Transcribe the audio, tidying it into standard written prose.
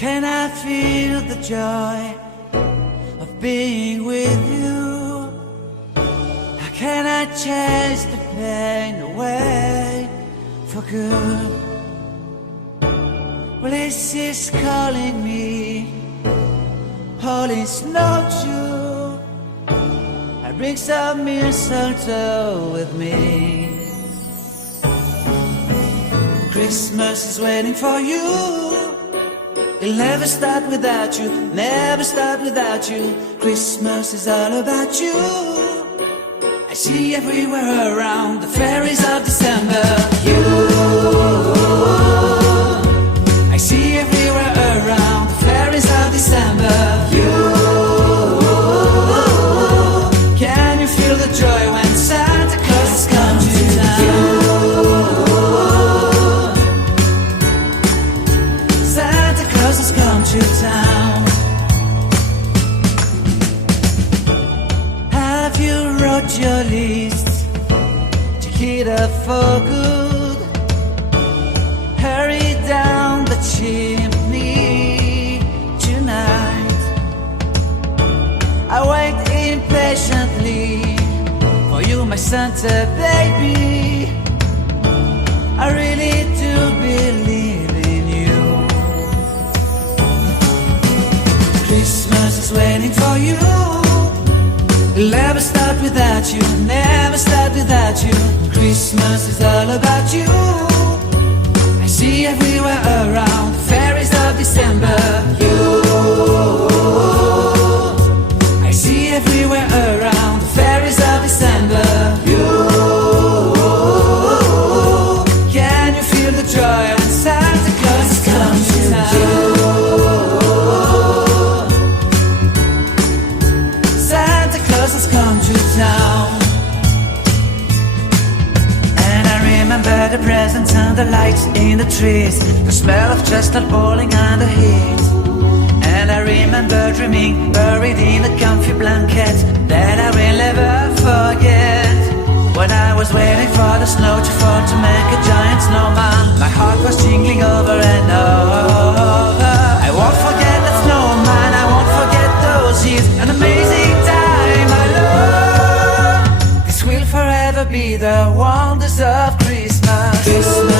can I feel the joy of being with you? How can I chase the pain away for good? Well, this is calling me, all is not true. I bring some mistletoe with me. Christmas is waiting for you. It'll never start without you, never start without you. Christmas is all about you. I see everywhere around the fairies of December. You, I see everywhere around the fairies of December. You, can you feel the joy when Santa Claus has come to town? Santa Claus has come to town. Have you wrote your list to get up for good? Hurry down the chimney tonight. I wait impatiently for you, my Santa baby. I really do believe in you. Christmas is waiting for you. It'll never start without you, never start without you. Christmas is all about you. I see everywhere around the fairies of December. You, I see everywhere around the fairies of December. You, can you feel the joy when Santa Claus has come to town? Santa Claus has come to town. And I remember the presents and the lights in the trees, the smell of chestnut boiling and the heat. And I remember dreaming, buried in a comfy blanket that I will never forget. When I was waiting for the snow to fall to make a giant snowman, my heart was jingling over and over. I won't forget that snowman, I won't forget those years, an amazing time I love. This will forever be the wonders of Christmas. Christmas